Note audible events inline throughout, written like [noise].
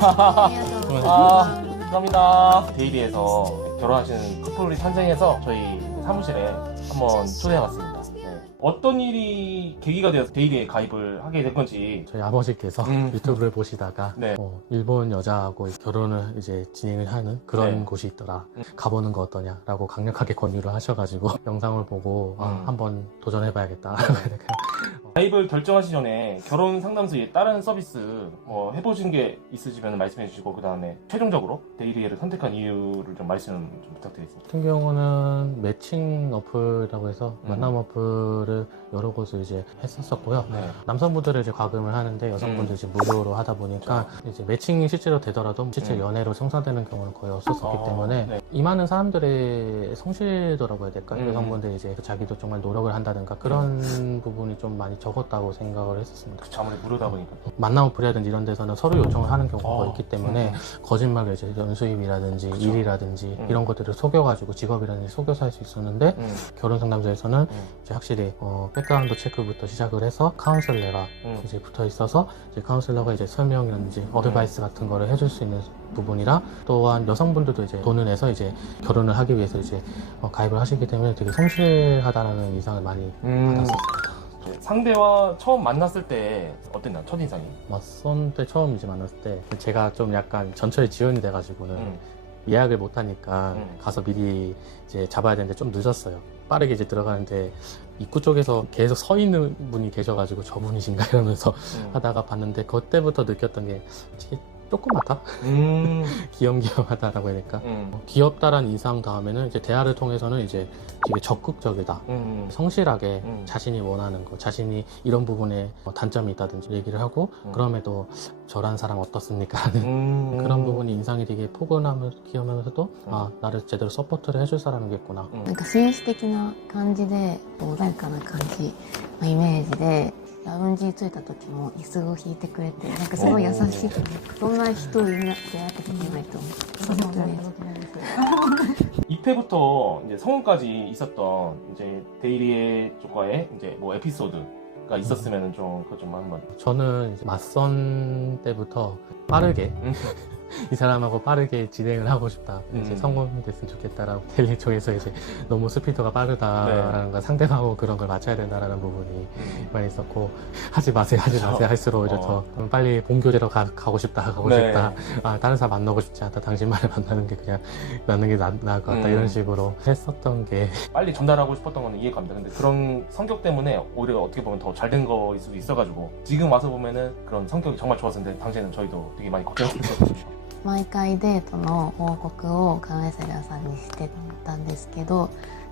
아, 감사합니다. 데일리에서 결혼하시는 커플이 탄생해서 저희 사무실에 한번 초대해봤습니다. 네. 어떤 일이 계기가 되어서 데일리에 가입을 하게 된 건지. 저희 아버지께서 음. 유튜브를 보시다가 네. 어, 일본 여자하고 결혼을 이제 진행을 하는 그런 네. 곳이 있더라. 음. 가보는 거 어떠냐라고 강력하게 권유를 하셔가지고 [laughs] 영상을 보고 아, 음. 한번 도전해봐야겠다. [laughs] 가입을 결정하시 전에 결혼 상담소에 다른 서비스 뭐 해보신 게 있으시면 말씀해 주시고 그 다음에 최종적으로 데일리를 선택한 이유를 좀 말씀 좀 부탁드리겠습니다. 같은 경우는 매칭 어플이라고 해서 음. 만남 어플을 여러 곳을 이제 했었었고요. 네. 남성분들은 이제 과금을 하는데 여성분들 이제 무료로 하다 보니까 이제 매칭이 실제로 되더라도 실제 음. 연애로 성사되는 경우는 거의 없었었기 어, 때문에 네. 이 많은 사람들의 성실도라고 해야 될까요? 음. 여성분들 이제 자기도 정말 노력을 한다든가 그런 부분이 좀 많이 적었다고 생각을 했었습니다. 그쵸, 아무래도 무료다 보니까. 만남 어플이라든지 이런 데서는 서류 요청을 하는 경우가 어, 있기 때문에 음. 거짓말로 이제 연수입이라든지 그쵸. 일이라든지 음. 이런 것들을 속여가지고 직업이라든지 속여서 할 수 있었는데 음, 결혼 상담소에서는 음, 이제 확실히 어, 백그라운드 체크부터 시작을 해서 카운슬러가 음. 이제 붙어 있어서 이제 카운슬러가 이제 설명이라든지 어드바이스 같은 거를 해줄 수 있는 부분이라 또한 여성분들도 이제 돈을 내서 이제 결혼을 하기 위해서 이제 어, 가입을 하시기 때문에 되게 성실하다라는 인상을 많이 음, 받았었습니다. 상대와 처음 만났을 때 어땠나 첫인상이? 맞선 때 처음 이제 만났을 때 제가 좀 약간 전철에 지연이 돼가지고는 음, 예약을 못 하니까 음. 가서 미리 이제 잡아야 되는데 좀 늦었어요. 빠르게 이제 들어가는데 입구 쪽에서 계속 서 있는 분이 계셔가지고 저분이신가 [laughs] 이러면서 음. 하다가 봤는데 그때부터 느꼈던 게 조그맣다? 음, 귀염귀염하다라고 해야 될까? 음, 어, 귀엽다라는 인상 다음에는 이제 대화를 통해서는 이제 되게 적극적이다. 음, 성실하게 음. 자신이 원하는 거, 자신이 이런 부분에 뭐 단점이 있다든지 얘기를 하고 음. 그럼에도 저란 사람 어떻습니까? 하는 음, 그런 부분이 인상이 되게 포근하면서 귀여우면서도 아 나를 제대로 서포트를 해줄 사람이겠구나 うんなんか紳士的な感じで穏やかな感じのイメージで ラウンジに着いた時も椅子を引いてくれてなんかすごい優しいそんな人いな出会ったことないと思うそうですね 입회부터 이제 성우까지 있었던 이제 데일리의 쪽과의 이제 뭐 에피소드가 있었으면 좀 그거 좀 한번 저는 이제 맞선 때부터 빠르게 음. [laughs] 이 사람하고 빠르게 진행을 하고 싶다 이제 음. 성공이 됐으면 좋겠다라고 텔리 쪽에서 이제 너무 스피드가 빠르다라는 네. 거 상대방하고 그런 걸 맞춰야 된다라는 부분이 음. 많이 있었고 하지 마세요 하지 그쵸. 마세요 할수록 이제 어. 더 빨리 본 교대로 가, 가고 싶다 가고 네. 싶다 아 다른 사람 만나고 싶지 않다 당신만을 [laughs] 만나는 게 그냥 나는 게 나, 나을 것 같다 음. 이런 식으로 했었던 게 빨리 전달하고 싶었던 거는 이해가 갑니다. 근데 그런 성격 때문에 오히려 어떻게 보면 더 잘 된 거일 수도 있어가지고 지금 와서 보면은 그런 성격이 정말 좋았는데 당시에는 저희도 되게 毎回デートの報告をカウンセラーさんにしてたんですけど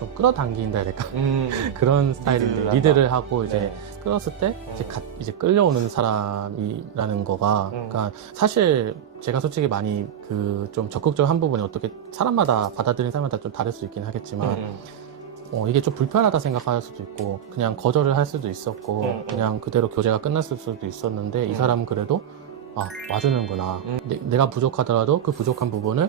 좀 끌어당긴다 해야 될까? 음, [laughs] 그런 스타일인데 리드를 리드를. 하고 이제 네. 끌었을 때 이제, 가- 이제 끌려오는 사람이라는 거가 음. 그러니까 사실 제가 솔직히 많이 그 좀 적극적한 부분이 어떻게 사람마다 받아들이는 사람마다 좀 다를 수 있긴 하겠지만 음, 어, 이게 좀 불편하다 생각할 수도 있고 그냥 거절을 할 수도 있었고 음, 음. 그냥 그대로 교제가 끝났을 수도 있었는데 이 음. 사람은 그래도 아 와주는구나 음. 내, 가 부족하더라도 그 부족한 부분을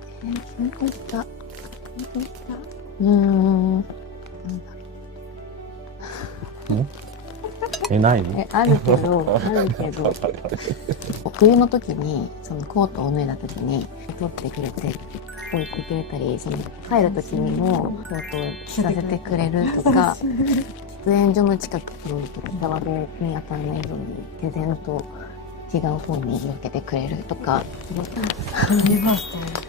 ねほんとしたほんとしたうん。えない [laughs] えあるけどあるけど。冬の時にそのコートを脱いだ時に取ってくれて置いてくれたりその帰る時にもコート着させてくれるとか喫煙所の近くにタバコに当たらないように自然と違う方に向けてくれるとか。[laughs] ありましたね。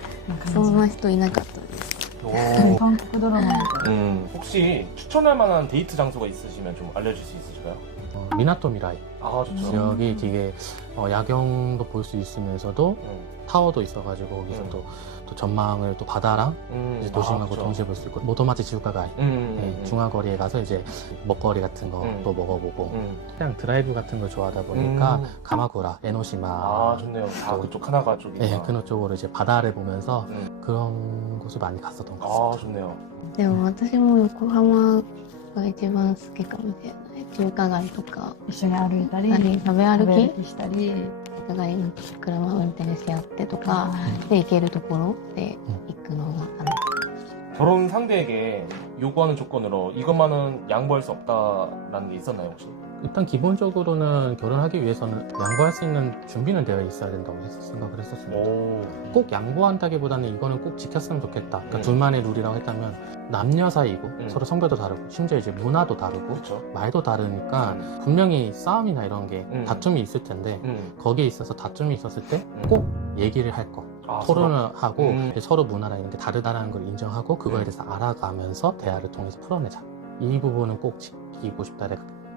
そんな人いなかったです 오. 韓国ドラマみたい 음, 혹시 추천할 만한 데이트 장소가 있으시면 좀 알려줄 수 있으실까요? 어, 미나토 미라이 아, 좋죠. 지역이 되게 어, 야경도 볼 수 있으면서도 음, 타워도 있어가지고 거기서 음. 또, 또 전망을 또 바다랑 음, 이제 아, 도심하고 그쵸. 동시에 볼 수 있고 모토마치 지우가가이 음, 음, 네, 음, 중화거리에 가서 이제 먹거리 같은 거 음. 또 먹어보고 음. 그냥 드라이브 같은 걸 좋아하다 보니까 음. 가마구라, 에노시마 아, 좋네요. 다 그쪽 하나가 쪽이구나. 네, 그런 쪽으로 이제 바다를 보면서 음. 그런 곳을 많이 갔었던 것 같습니다. 아, 좋네요. でも私も横浜が一番好きかもしれない中華街とかな一緒に歩いたり何食べ食べ歩歩ききしたり お互いの車運転し合ってとかあで行けるところで行くのがあの 결혼 상대에게 요구하는 조건으로 이것만은 양보할 수 없다라는 게 있었나요, 혹시? 일단 기본적으로는 결혼하기 위해서는 양보할 수 있는 준비는 되어 있어야 된다고 했- 생각을 했었습니다. 오. 꼭 양보한다기보다는 이거는 꼭 지켰으면 좋겠다. 그러니까 음. 둘만의 룰이라고 했다면 남녀 사이고 음. 서로 성별도 다르고 심지어 이제 문화도 다르고 그렇죠. 말도 다르니까 분명히 싸움이나 이런 게 음. 다툼이 있을 텐데 음. 거기에 있어서 다툼이 있었을 때 음. 꼭 얘기를 할 거. 아, 토론을 하고 음. 서로 문화나 이런 게 다르다는 걸 인정하고 그거에 음. 대해서 알아가면서 대화를 통해서 풀어내자. 이 부분은 꼭 지키고 싶다.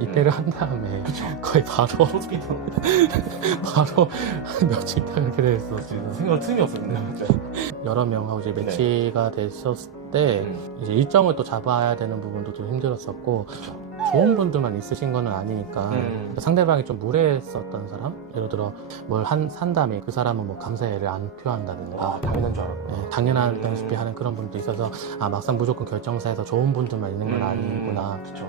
입회를 한 다음에. 거의 바로 [laughs] 바로 한 며칠 있다 그렇게 됐었어요. 생각 틈이 없었는데, 진짜. 여러 명하고 이제 매치가 됐었을 때 음, 이제 일정을 또 잡아야 되는 부분도 좀 힘들었었고. 좋은 분들만 있으신 거는 아니니까 음. 상대방이 좀 무례했었던 사람 예를 들어 뭘 한 산 다음에 그 사람은 뭐 감사해를 안 표한다든가 아, 당연한 줄 알았고. 네, 당연하다시피 음. 하는 그런 분도 있어서 아 막상 무조건 결정사에서 좋은 분들만 있는 건 아니구나 그쵸.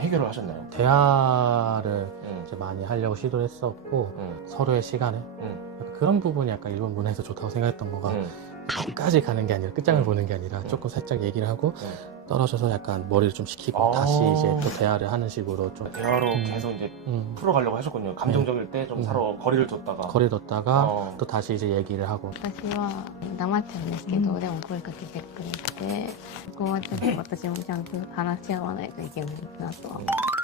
해결을 하셨나요? 대화를 음, 이제 많이 하려고 시도를 했었고 음, 서로의 시간을 음, 약간 그런 부분이 약간 일본 문화에서 좋다고 생각했던 거가 음. 끝까지 가는 게 아니라 끝장을 음. 보는 게 아니라 음. 조금 살짝 얘기를 하고 음. 떨어져서 약간 머리를 좀 식히고 아. 다시 이제 또 대화를 하는 식으로 좀 대화로 음. 계속 이제 음, 풀어가려고 하셨군요. 감정적일 때 좀 음. 서로 거리를 뒀다가. 거리 뒀다가 어. 또 다시 이제 얘기를 하고 私は黙っちゃうんですけど、うんでも声かけてくれてここはちょっと私もちゃんと話し合わないといけないなとは [laughs]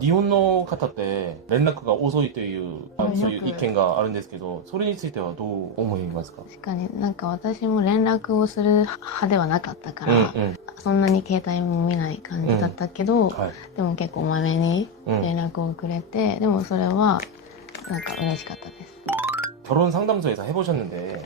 니혼노 카타 때連絡が 遅いというあうんそういうよく意見があるんですけどそれについてはどう思いますか確かになんか私も連絡をする派ではなかったから、うんうんそんなに携帯も見ない感じだったけど、はいでも結構まめにうん連絡をくれて、でもそれはなんか嬉しかったです。 결혼 상담소에서 해보셨는데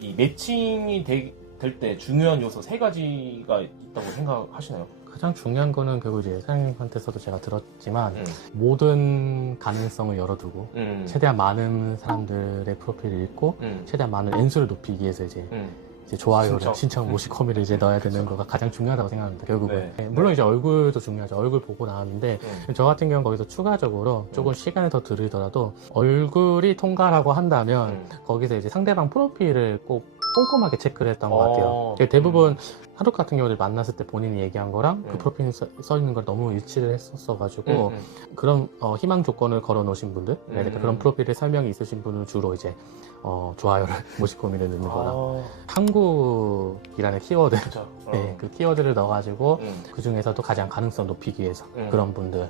이 매칭이 될 때 중요한 요소 세 가지가 있다고 생각하시나요? 가장 중요한 거는 결국 이제 사장님한테서도 제가 들었지만 음, 모든 가능성을 열어두고 음, 최대한 많은 사람들의 프로필을 읽고 음, 최대한 많은 N수를 높이기 위해서 이제, 음, 이제 좋아요를 신청. 신청, 모시코미를 이제 넣어야 되는 거가 가장 중요하다고 생각합니다. 결국은 네. 네, 물론 이제 얼굴도 중요하죠. 얼굴 보고 나왔는데 음. 저 같은 경우는 거기서 추가적으로 조금 시간을 더 들이더라도 얼굴이 통과라고 한다면 음. 거기서 이제 상대방 프로필을 꼭 꼼꼼하게 체크를 했던 것 어. 같아요. 되게 대부분 하루 같은 경우를 만났을 때 본인이 얘기한 거랑 음. 그 프로필에 써, 써 있는 걸 너무 일치를 했었어가지고 음, 음. 그런 어, 희망 조건을 걸어 놓으신 분들, 그러니까 음. 그런 프로필에 설명이 있으신 분은 주로 이제 어, 좋아요를 [laughs] 모시코미를 넣는 거나 아, 한국이라는 키워드, 그쵸. 어. 네, 그 키워드를 넣어가지고 음, 그 중에서도 가장 가능성 높이기 위해서 음. 그런 분들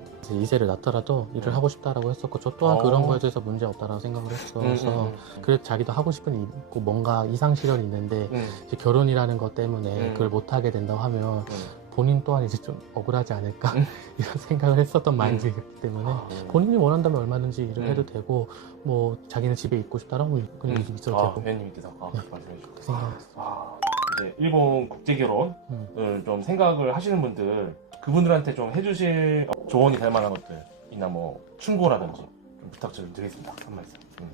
이제 이세를 낳더라도 일을 음. 하고 싶다라고 했었고 저 또한 어. 그런 거에 대해서 문제 없다라고 생각을 했어. 그래서 그래 자기도 하고 싶은 일 있고 뭔가 이상 실현이 있는데 음, 이제 결혼이라는 것 때문에 음. 그걸 못 하게 된다고 하면 음. 본인 또한 이제 좀 억울하지 않을까 음. [laughs] 이런 생각을 했었던 마인드이기 때문에 아, 본인이 원한다면 얼마든지 일을 음. 해도 되고 뭐 자기는 집에 있고 싶다라고 그냥 음. 있어도 아, 되고 회원님께서 아, 네. 말씀해 주셨고 생각했어요. 아, 이제 일본 국제 결혼을 음. 좀 생각을 하시는 분들 그분들한테 좀 해주실 조언이 될 만한 것들이나 뭐 충고라든지 좀 부탁 좀 드리겠습니다. 한 말씀. 음.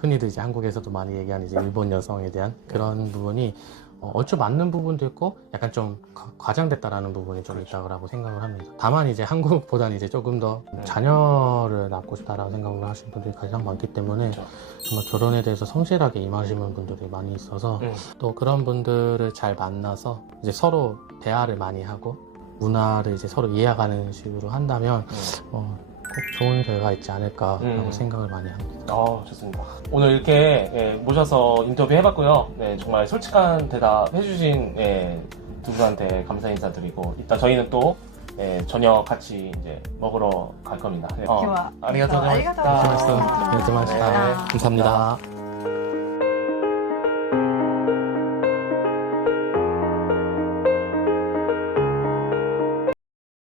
흔히들 이제 한국에서도 많이 얘기하는 이제 일본 여성에 대한 그런 부분이 어, 얼추 맞는 부분도 있고 약간 좀 과- 과장됐다라는 부분이 좀 그렇죠. 있다고 생각을 합니다. 다만 이제 한국보다는 이제 조금 더 네. 자녀를 낳고 싶다라고 생각을 하시는 분들이 가장 많기 때문에 그렇죠. 정말 결혼에 대해서 성실하게 임하시는 분들이 많이 있어서 음. 또 그런 분들을 잘 만나서 이제 서로 대화를 많이 하고 문화를 이제 서로 이해하는 식으로 한다면 음. 어, 꼭 좋은 결과 있지 않을까라고 음. 생각을 많이 합니다. 아, 좋습니다. 오늘 이렇게 예, 모셔서 인터뷰 해봤고요. 네, 정말 솔직한 대답 해주신 예, 두 분한테 감사 인사드리고 이따 저희는 또 예, 저녁 같이 이제 먹으러 갈 겁니다. 네. 어, 아리가토 고맙습니다. 고맙습니다. 고맙습니다. 감사합니다.